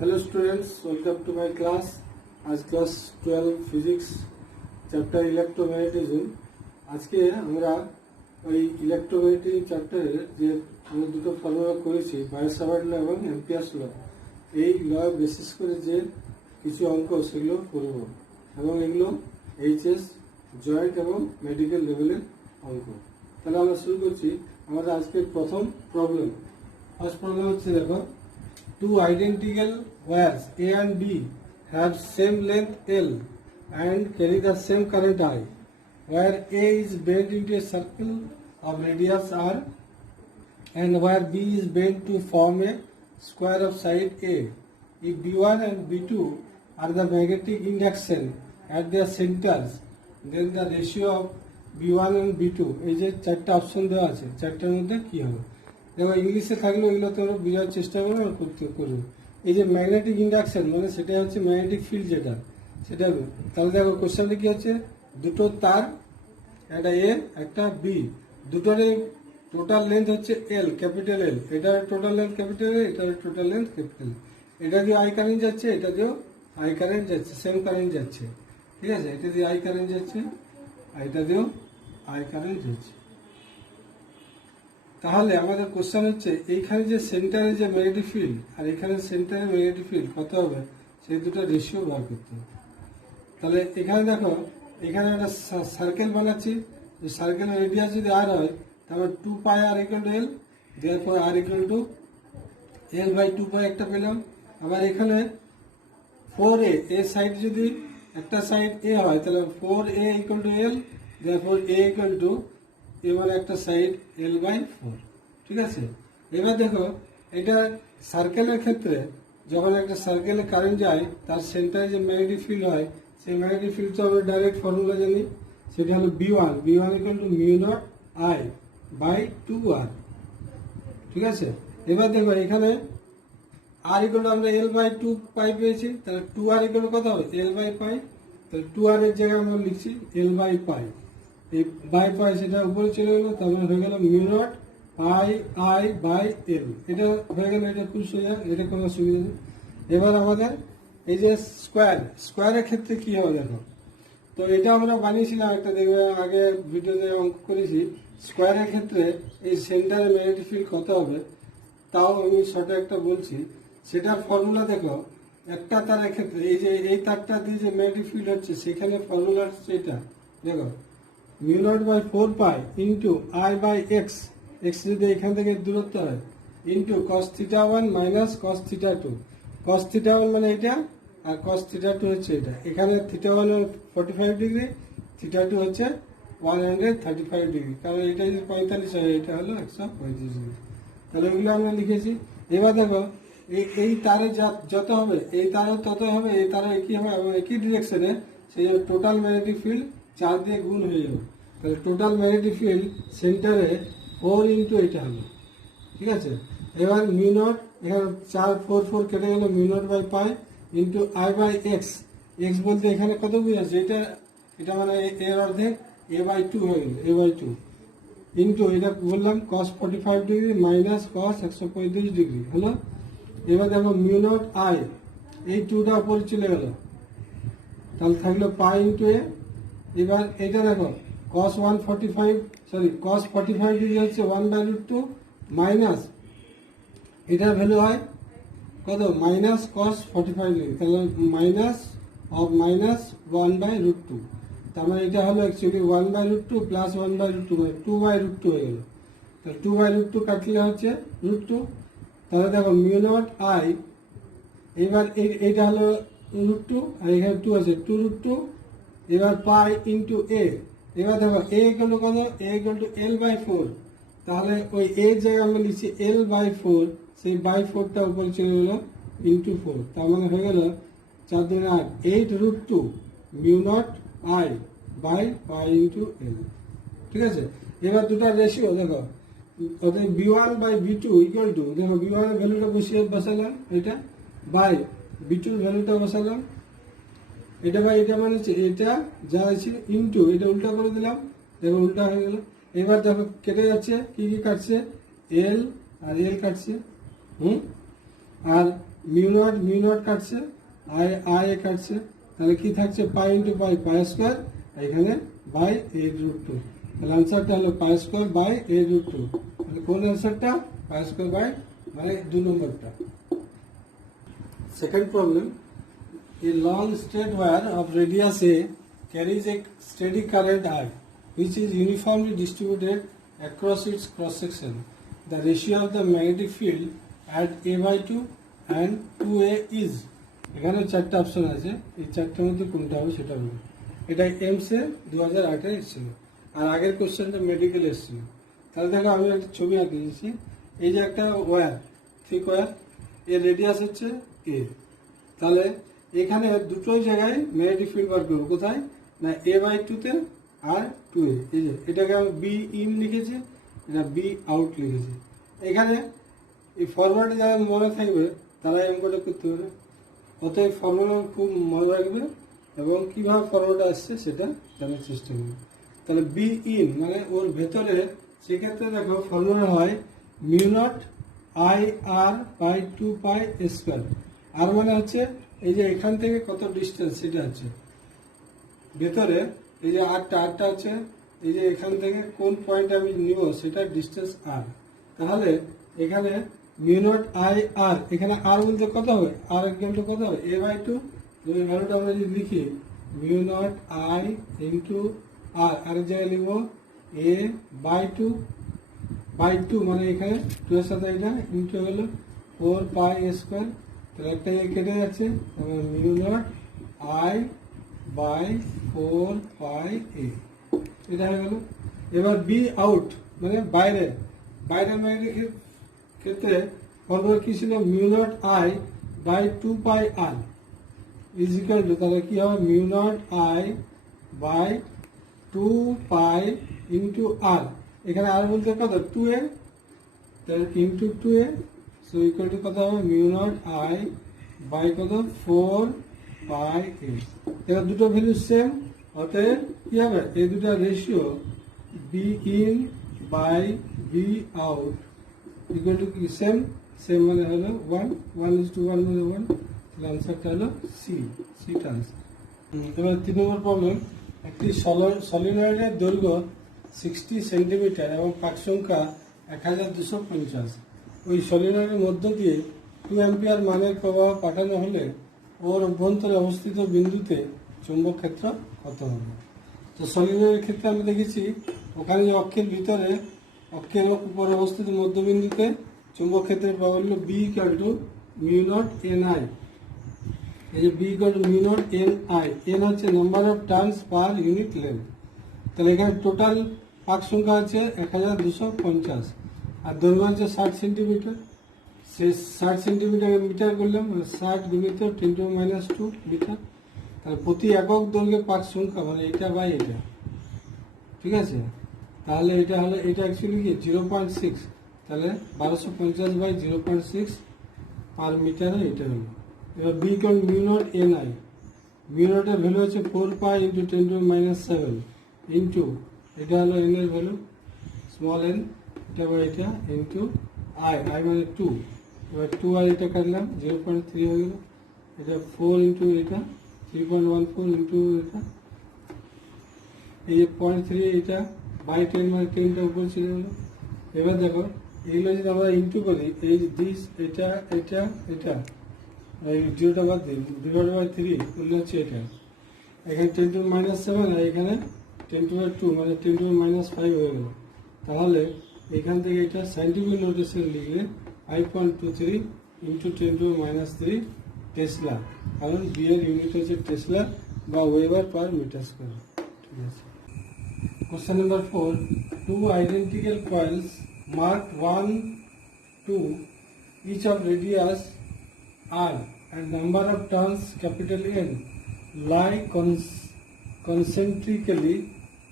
Hello students, welcome to my class. आज class 12 physics chapter electromagnetism. আজকে আমরা ওই ইলেকট্রোম্যাগনেটিক চ্যাপ্টারের যে আমরা দুটো ফর্মুলা করেছি, বায়োসাভার্ট ল এবং অ্যাম্পিয়ার্স ল, এই ল বেসিস করে যে কিছু অঙ্ক সেগুলো করব এবং এগুলো এইচএস জয়েন্ট এবং মেডিকেল লেভেলের অঙ্ক। তাহলে আমরা শুরু করছি আমাদের আজকের প্রথম প্রবলেম। ফার্স্ট প্রবলেম হচ্ছে, দেখো, two identical wires A and B have same length L and carry the same current I. Where A is bent into a circle of radius R and where B is bent to form a square of side A. If B1 and B2 are the magnetic induction at their centers, then the ratio of B1 and B2 এই যে চারটা option দেওয়া আছে, চারটার মধ্যে কি হবে? দেখো, ইংলিশে থাকলে এগুলো তোমরা বোঝার চেষ্টা করো আর করবো। এই যে ম্যাগনেটিক ইন্ডাকশন মানে সেটা হচ্ছে ম্যাগনেটিক ফিল্ড, যেটা সেটা তাহলে দেখো কোশ্চেনটা কি হচ্ছে, দুটো তার, একটা এ একটা বি, দুটোর টোটাল লেন্থ হচ্ছে এল, ক্যাপিটাল এল, এটার টোটাল লেন্থ ক্যাপিটাল এল, এটার টোটাল লেন্থ ক্যাপিটাল। এটা দিয়ে আই কারেন্ট যাচ্ছে, এটা দিয়েও আই কারেন্ট যাচ্ছে, সেম কারেন্ট যাচ্ছে, ঠিক আছে? এটা দিয়ে আই কারেন্ট যাচ্ছে, আর এটা দিয়েও আই কারেন্ট যাচ্ছে। তাহলে আমাদের কোশ্চেন হচ্ছে, এইখানে যে সেন্টারে যে ম্যাগনেটিক ফিল্ড আর এখানে সেন্টারে ম্যাগনেটিক ফিল্ড কত হবে, সেই দুটো রেশিও বার করতে হবে। তাহলে এখানে দেখো, এখানে একটা সার্কেল বানাচ্ছি, সার্কেলের রেডিয়াস যদি আর হয় তারপর 2πr = l, therefore r = l/2π একটা পেলাম। আবার এখানে 4a এ সাইড যদি একটা সাইড এ হয় তাহলে 4a = l, therefore a এবার একটা সাইড l/4, ঠিক আছে? এবার দেখো, এটা সার্কেলের ক্ষেত্রে যখন একটা সার্কেলে কারেন্ট যায় তার সেন্টারে যে ম্যাগনেটিক ফিল্ড হয়, সেই ম্যাগনেটিক ফিল্ড তো আমরা ডাইরেক্ট ফর্মুলা জানি, সেটা হলো B1 = μ0I/2r, ঠিক আছে? এবার দেখো, এখানে r আমরা l/2π পেয়েছি, তাহলে 2r কত হবে, l/π। তাহলে 2r এর জায়গায় আমরা লিখছি l/π, এই বাই পাই সেটা উপরে চলে গেল, তারপরে হয়ে গেল μ0πI/l, এটা হয়ে গেল। এটা খুব সোজা, এটা কোনো অসুবিধা নেই। এবার আমাদের এই যে স্কোয়ারের ক্ষেত্রে কি হবে দেখো, তো এটা আমরা বানিয়েছিলাম একটা, দেখবে আগে ভিডিওতে অঙ্ক করেছি। স্কোয়ারের ক্ষেত্রে এই সেন্টারে ম্যাগনেটিক ফিল্ড কত হবে, তাও আমি শর্টে একটা বলছি। সেটার ফর্মুলা দেখো, একটা তারের ক্ষেত্রে এই যে এই তারটা দিয়ে যে ম্যাগনেটিক ফিল্ড হচ্ছে, সেখানে ফর্মুলা হচ্ছে এটা, দেখো, μ0/4π ইন্টু I/x, এক্স যদি এখান থেকে দূরত্ব হয়, into cos θ1 minus cos θ2। cos θ1 মানে এটা, আর cos θ2 হচ্ছে এটা। এখানে θ1 45 ডিগ্রি, θ2 হচ্ছে 135 ডিগ্রি, কারণ এটা যদি 45 হয়, এটা হলো 135 ডিগ্রি। তাহলে ওইগুলো আমরা লিখেছি। এবার দেখো, এই তারে যত হবে, এই তারও তত হবে, এই তারও একই হবে এবং একই ডিরেকশনে, সেই জন্য টোটাল ম্যাগনেটিক ফিল্ড 4 দিয়ে গুণ হয়ে যাবে। তাহলে টোটাল ম্যাগনেটিক ফিল্ড সেন্টারে 4 ইন্টু এটা হলো, ঠিক আছে? এবার μ0, এখানে 4 4 4 কেটে গেল, μ0/π ইন্টু I/x, এক্স বলতে এখানে কত বুঝাচ্ছে, এটা মানে এর অর্ধেক, a/2 হয়ে গেল, a/2 ইন্টু এটা বললাম cos 45 degree minus cos 135 degree হলো। এবার দেখো μ0I, এই 2টা উপরে চলে গেল, তাহলে থাকলো π ইন্টু a। এবার এটা দেখো, cos 45 ডিগ্রি হচ্ছে 1/√2 মাইনাস এটার ভ্যালু হয় কত, মাইনাস cos 45 ডিগ্রি, তাহলে মাইনাস 1/√2, তার মানে এটা হলো অ্যাকচুয়ালি 1/√2 প্লাস 1/√2 মানে 2/√2 হয়ে গেল। তাহলে 2/√2 কাটলে হচ্ছে √2। তাহলে দেখো μ0I, এবার এইটা হলো √2 আর এখানে 2 আছে, 2√2। এবার পাই ইন্টু এ। এবার দেখো a = কত, a = l/4, তাহলে ওই এর জায়গায় আমরা লিখছি l/4, সেই /4টা উপরে চলে গেল ইন্টু 4, তার মানে হয়ে গেল 4 × 8 8√2 μ0I/π ইন্টু l, ঠিক আছে? এবার দুটার রেশিও দেখো, অতএব B1/B2 = দেখো, B1 এর ভ্যালুটা বসালাম, এটা বাই B2 এর ভ্যালুটা বসালাম, এটা বাই এটা মানে এটা যা আছে ইন্টু এটা উল্টা করে দিলাম, দেখো উল্টা হয়ে গেল। এবার দেখো কেটে যাচ্ছে, কি কি কাটছে, এল আর এল কাটছে, আর মিউ নট কাটছে, আই এ কাটছে, তাহলে কি থাকছে pi into pi, pi square, এখানে বাই এ রুট টু। তাহলে আনসারটা হলো pi square by A root two. তাহলে কোন আনসারটা? পাই স্কোয়ার বাই, মানে 2 নম্বরটা। Second problem, a long straight wire of radius A carries a steady current I, which is uniformly distributed across its cross section. The ratio of the magnetic field at A by 2 and 2A is, এখানে 4টা option আছে, এই 4টার মধ্যে কোনটা হবে সেটা বলুন। এটা এমস এ 2008 এসেছিল, আর আগের কোশ্চেনটা মেডিকেল এসেছিল। তাহলে দেখো আমি একটা ছবি আঁকে দিয়েছি। এই যে একটা ওয়্যার, থিক ওয়্যার, এর রেডিয়াস হচ্ছে এ। তাহলে এখানে দুটোই জায়গায় ম্যাগনেটিক ফিল্ড বার করবো, কোথায় না এ বাই 2 তে আর 2A। এই যে এটাকে আমি বি ইন লিখেছি, এটা বি আউট লিখেছি। এখানে এই ফরওয়ার্ডে যারা মনে থাকবে তারা অঙ্কটা করতে পারে। অতএব ফর্মুলা খুব মনে রাখবে এবং কিভাবে ফর্মুলাটা আসছে সেটা জানার চেষ্টা করবে। তাহলে বি ইন মানে ওর ভেতরে, সেক্ষেত্রে দেখো ফর্মুলা হয় mu nought I R by 2 pi square. R মানে হচ্ছে এই যে এখান থেকে কত ডিস্টেন্স সেটা হচ্ছে ভেতরে, এই যে আরটা হচ্ছে এই যে এখান থেকে কোন পয়েন্ট আমি নিব সেটা ডিস্টেন্স আর। তাহলে এখানে মিউ নট আই আর, এখানে আর বলতে কত হবে, আর ইকুয়াল কত হবে এ বাই 2। এই ভ্যালুটা আমরা যদি লিখি মিউ নট আই ইন্টু আর, আরেক জায়গায় লিখবো এ বাই 2 মানে এখানে 2 এর সাথে এটা ইন্টু হলো 4 পাই স্কোয়ার। তাহলে একটা এ কেটে যাচ্ছে, মিউ নট আই বাই 4 পাই এ, এটা হয়ে গেল। এবার বি আউট মানে বাইরে ম্যাগনেটিক ক্ষেত্রে ফর্মুলা কি ছিল, mu nought I by 2 pi R is equal to, তাহলে কি হবে mu nought I by 2 pi into R, এখানে আর বলতে কত 2A, তাহলে into 2A, so equal to কত হবে মিউ নট আই বাই কত 4 পাই এ। এবার দুটো ভ্যালু সেম, অতএব কি হবে এই দুটো ratio B in by B out equal to কি সেম মানে হলো 1:1 মানে 1। তাহলে আনসারটা হলো সিটা আনসার। এবার 3 নম্বর প্রবলেম, একটি সলিনয়েডের দৈর্ঘ্য 60 সেন্টিমিটার এবং পাক সংখ্যা 1250। ওই সলিনয়েডের মধ্য দিয়ে 2 অ্যাম্পিয়ার মানের প্রবাহ পাঠানো হলে ওর অভ্যন্তরে অবস্থিত বিন্দুতে চুম্বক ক্ষেত্র কত হবে। তো সলিনয়েডের ক্ষেত্রে আমি দেখেছি ওখানে যে অক্ষের ভিতরে, অক্ষের উপরে অবস্থিত মধ্যবিন্দুতে চুম্বক ক্ষেত্রের প্রবাহ হলো B equal to mu nought N I. এই যে B equal to mu nought N I, N হচ্ছে number of turns per unit length. তাহলে এখানে টোটাল পাক সংখ্যা আছে 1250, আর দৈর্ঘ্য হচ্ছে 60 সেন্টিমিটার। সে 60 সেন্টিমিটার মিটার করলাম, 60 গুণিত 10⁻² মিটার। তাহলে প্রতি একক দৈর্ঘ্যের পাক সংখ্যা মানে এটা বাই এটা, ঠিক আছে। তাহলে এটা হলো, এটা অ্যাকচুয়ালি কি 0.6, তাহলে 1250 বাই 0.6 পার মিটারে এটা হলো। এবার B equal mu nought N I, mu নটের ভ্যালু হচ্ছে 4 পাই ইন্টু 10⁻7 ইন্টু এটা হলো এন এর ভ্যালু স্মল এন, এটা বাই এটা ইন্টু আই মানে 2। এবার 2 আর এটা কাটলাম 0.3 হয়ে গেল, এটা 4 ইন্টু এটা 3.14 ইন্টু এটা, এই যে 0.3 এটা বাই 10 মানে 10টা উপর চলে গেল। এবার দেখো এইগুলো যদি আমরা ইন্টু করি, এই যে দিস এটা এই 0টা বাদ দিই, ডিভাইড বাই 3 করলে হচ্ছে এটা, এখানে 10⁻7 আর এখানে 10⁻2 মানে 10⁻5 হয়ে গেল। তাহলে এখান থেকে এটা সাইন্টিফিক নোটেশন লিখলে 5.23 ইন্টু 10⁻³ টেসলা, কারণ বি এর ইউনিট হচ্ছে টেসলা বা ওয়েবার পার মিটার স্কোয়ার। ঠিক আছে। Question number 4. Two identical coils marked 1, 2, each of radius r and number of turns capital N lie concentrically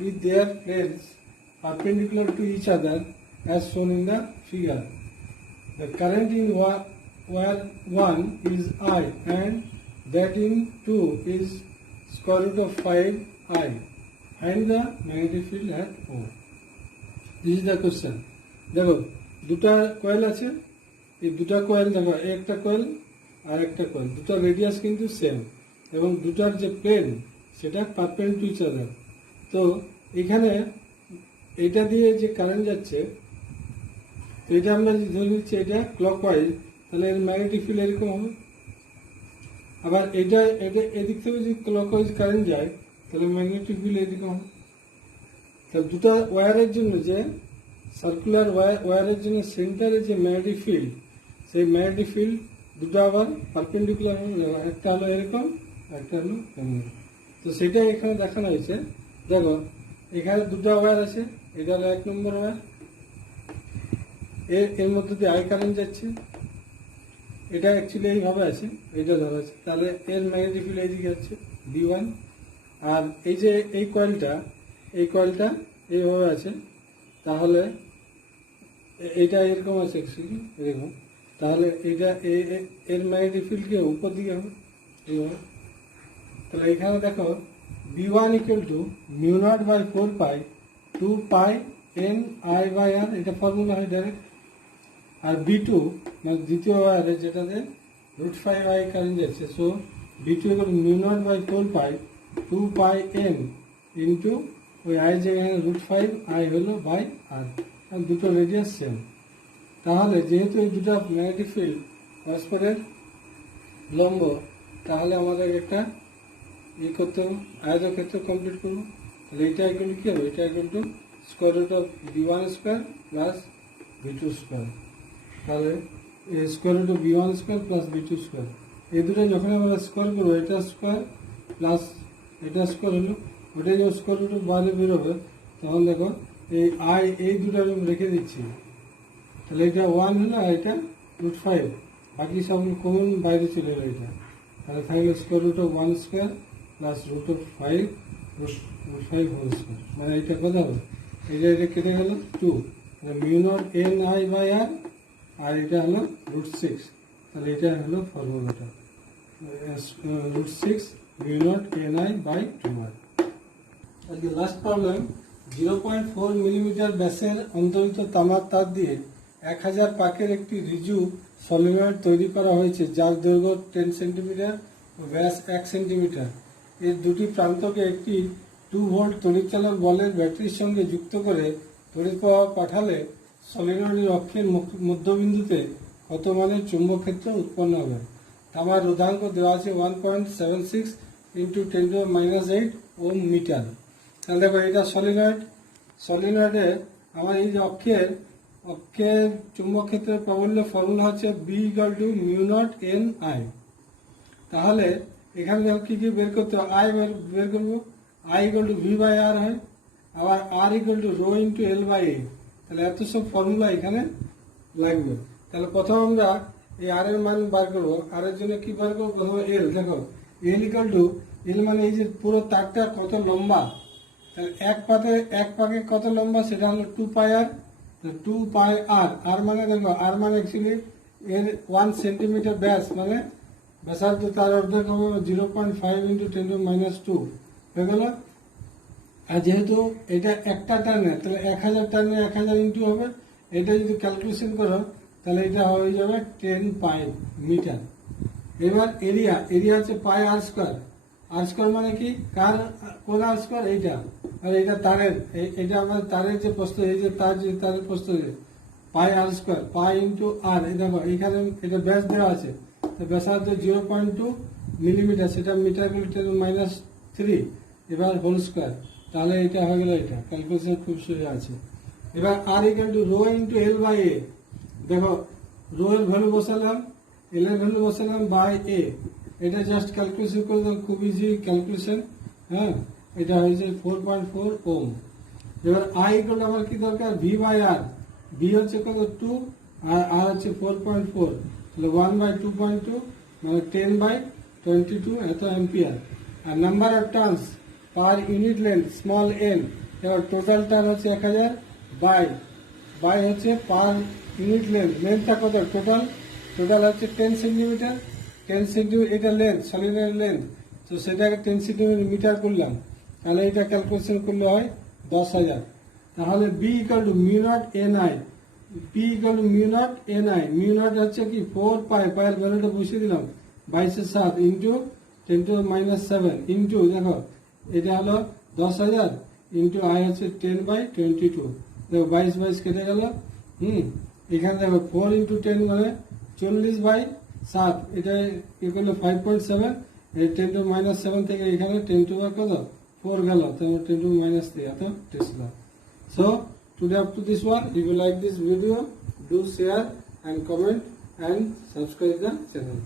with their planes perpendicular to each other as shown in the figure. The current in wire 1 is I and that in 2 is square root of 5I. Find the magnetic field at O. This is the question. দেখো দুটা coil আছে, এই দুটা coil দেখো, একটা coil আর একটা coil, দুটো radius কিন্তু সেম এবং দুটার যে প্লেন সেটা পারপেন্ডিকুলার টু ইচ আদার। তো এখানে এটা দিয়ে যে কারেন্ট যাচ্ছে, তো এটা আমরা যদি ধরে নিচ্ছি এটা ক্লকওয়াইজ, তাহলে এর ম্যাগনেটিক ফিল্ড এরকম হবে। আবার এটা এটা এদিক থেকে যদি ক্লকওয়াইজ কারেন্ট যায় তাহলে ম্যাগনেটিক ফিল্ড এরকম হবে। তাহলে দুটো ওয়্যারের জন্য যে সার্কুলার ওয়্যারের জন্য সেন্টারে যে ম্যাগনেটিক ফিল্ড, সেই ম্যাগনেটিক ফিল্ড দুটো আবার পারপেন্ডিকুলার হবে, একটা হলো এরকম, একটা হলো এমন। তো সেটাই এখানে দেখানো হয়েছে। দেখো এখানে দুটো ওয়্যার আছে, এটা হলো 1 নম্বর ওয়্যার, এর মধ্যে দিয়ে আই কারেন্ট যাচ্ছে, এটা অ্যাকচুয়ালি এইভাবে আছে, এটা ধরা আছে, তাহলে এর ম্যাগনেটিক ফিল্ড এইদিকে যাচ্ছে B1। আর এই যে এই কয়েলটা এইভাবে আছে, তাহলে এইটা এরকম আছে অ্যাকচুয়ালি এরকম, তাহলে এইটা এর ম্যাগনেটিক ফিল্ডকে উপর দিকে হবে এইভাবে। তাহলে এখানে দেখো B1 equal to μ0/4 2 pi NI/R, এটা ফর্মুলা হয় ডাইরেক্ট। আর B2 মানে দ্বিতীয় ওয়্যারে যেটাতে √5I কারেন্ট যাচ্ছে, so B2 equal to μ0/4 2 pi N into ওই I জায়গায় √5I হলো বাই R, আর দুটো রেডিয়াস সেম। তাহলে যেহেতু এই দুটো ম্যাগনেটিক ফিল্ড পরস্পরের লম্ব, তাহলে আমাদের একটা করতে হবে, আয়তক্ষেত্র কমপ্লিট করবো। তাহলে এটা ইকুয়াল কি হবে, এটা equal to square root of B1 square plus B2 square. তাহলে square root of B1 square plus B2 square, এই দুটো যখন আমরা স্কোয়ার করবো, এটা স্কোয়ার প্লাস এটা স্কোয়ার হলো, ওটাই যখন স্কোয়ার রুট অফ বাইরে বেরোবে, তখন দেখো এই দুটো আমি রেখে দিচ্ছি, তাহলে এটা 1 হলো আর এটা √5, বাকি সব কমন বাইরে চলে এলো এটা। তাহলে থাকলে square root of 1 square plus √5 whole square, মানে এটা কত হবে, এটা কেটে গেল 2, μ0 NI/R, আর এটা হলো √6, তাহলে এটা হলো ফর্মুলাটা √6 μ0 NI/2R। আজকে লাস্ট প্রবলেম, 0.4 মিলিমিটার ব্যাসের অন্তরিত তামার তার দিয়ে 1000 পাকের একটি রিজু সলিনয়েড তৈরি করা হয়েছে, যার দৈর্ঘ্য 10 সেন্টিমিটার ও ব্যাস 1 সেন্টিমিটার। এর দুটি প্রান্তকে একটি 2 ভোল্ট তড়িৎচালক বলের ব্যাটারির সঙ্গে যুক্ত করে তড়িৎ প্রবাহ পাঠালে সলিনয়েডের অক্ষের মধ্যবিন্দুতে কত মানের চুম্বক ক্ষেত্র উৎপন্ন হবে। তামার রোধাঙ্ক দেওয়া আছে 1.76 × 10⁻⁸ ওহম মিটার। তাহলে দেখো এটা সলিনয়েডে আমার এই যে অক্ষের চুম্বক ক্ষেত্রের প্রাবল্য ফর্মুলা হচ্ছে B = μ0 NI। তাহলে এখানে দেখো কি কি বের করতে হবে, বের করবো, I = V/R হয়, আবার R = ρ × L/A। তাহলে এত সব ফর্মুলা এখানে লাগবে। তাহলে প্রথম আমরা এই R এর মান বার করবো। R এর জন্য কি বার করবো, প্রথমে L, দেখো L মানে এই যে পুরো তারটা কত লম্বা, তাহলে এক পাকে কত লম্বা, সেটা হলো 2πr, 2πr। আর মানে দেখো আর মানে অ্যাকচুয়ালি এর 1 সেন্টিমিটার ব্যাস, মানে ব্যাসার্ধ তার অর্ধেক হবে 0.5 × 10⁻² হয়ে গেল। আর যেহেতু এটা একটা টার্নে, তাহলে 1000 টার্নে 1000 ইন্টু হবে, এটা যদি ক্যালকুলেশন করো তাহলে এটা হয়ে যাবে 10 পাই মিটার। এবার এরিয়া হচ্ছে πr²। r² মানে কি, কোন r², এইটা, আর এটা তারের, এটা আমার তারের যে প্রস্থ, এই যে তারের প্রস্থ πr², পাই ইন্টু আর। এই দেখো এখানে এটা ব্যাস দেওয়া আছে, তো ব্যাসার্ধ 0.2 মিলিমিটার, সেটা মিটার × 10⁻³ এবার হোল স্কোয়ার। তাহলে এটা হয়ে গেল, এটা ক্যালকুলেশন খুব সোজা আছে। এবার R = ρ × L/A। দেখো রো এর ভ্যালু বসালাম, এল এর ভ্যালু বসালাম বাই এ, এটা জাস্ট ক্যালকুলেশন করে দাও, খুব ইজি ক্যালকুলেশন। হ্যাঁ, এটা হয়েছে 4.4 ওহম। এবার I = আমার কি দরকার, V/R। V হচ্ছে কত, 2, আর R হচ্ছে 4.4, তাহলে 1/2.2 মানে 10/22 এত অ্যাম্পিয়ার। আর number of turns per unit length small n, এবার টোটাল টার্ন হচ্ছে 1000 বাই হচ্ছে পার ইউনিট লেন্থটা কত, টোটাল হচ্ছে 10 সেন্টিমিটার। 10 সেন্টিমিটার এটা লেন্থ, সলিডের লেন্থ, তো সেটাকে 10 সেন্টিমিটার করলাম, তাহলে এটা ক্যালকুলেশন করলে হয় 10,000। তাহলে B = μ0 NI, P equal to mu nought N I, mu not হচ্ছে কি 4 পাই, পায়ের ভ্যালুটা বসিয়ে দিলাম 22/7 ইন্টু 10⁻⁷ ইন্টু দেখো এটা হলো 10,000 ইন্টু আই হচ্ছে 10/22, দেখো 22 কেটে গেল। এখানে দেখো 4 ইন্টু 10 মানে 40/7, এটা এখানে 5.7, এই 10⁻⁷ থেকে এখানে 10⁻⁴ কত 4 গেল, তাহলে 10⁻³ এত Tesla. So today up to this one. If you like this video, do share and comment and subscribe the channel.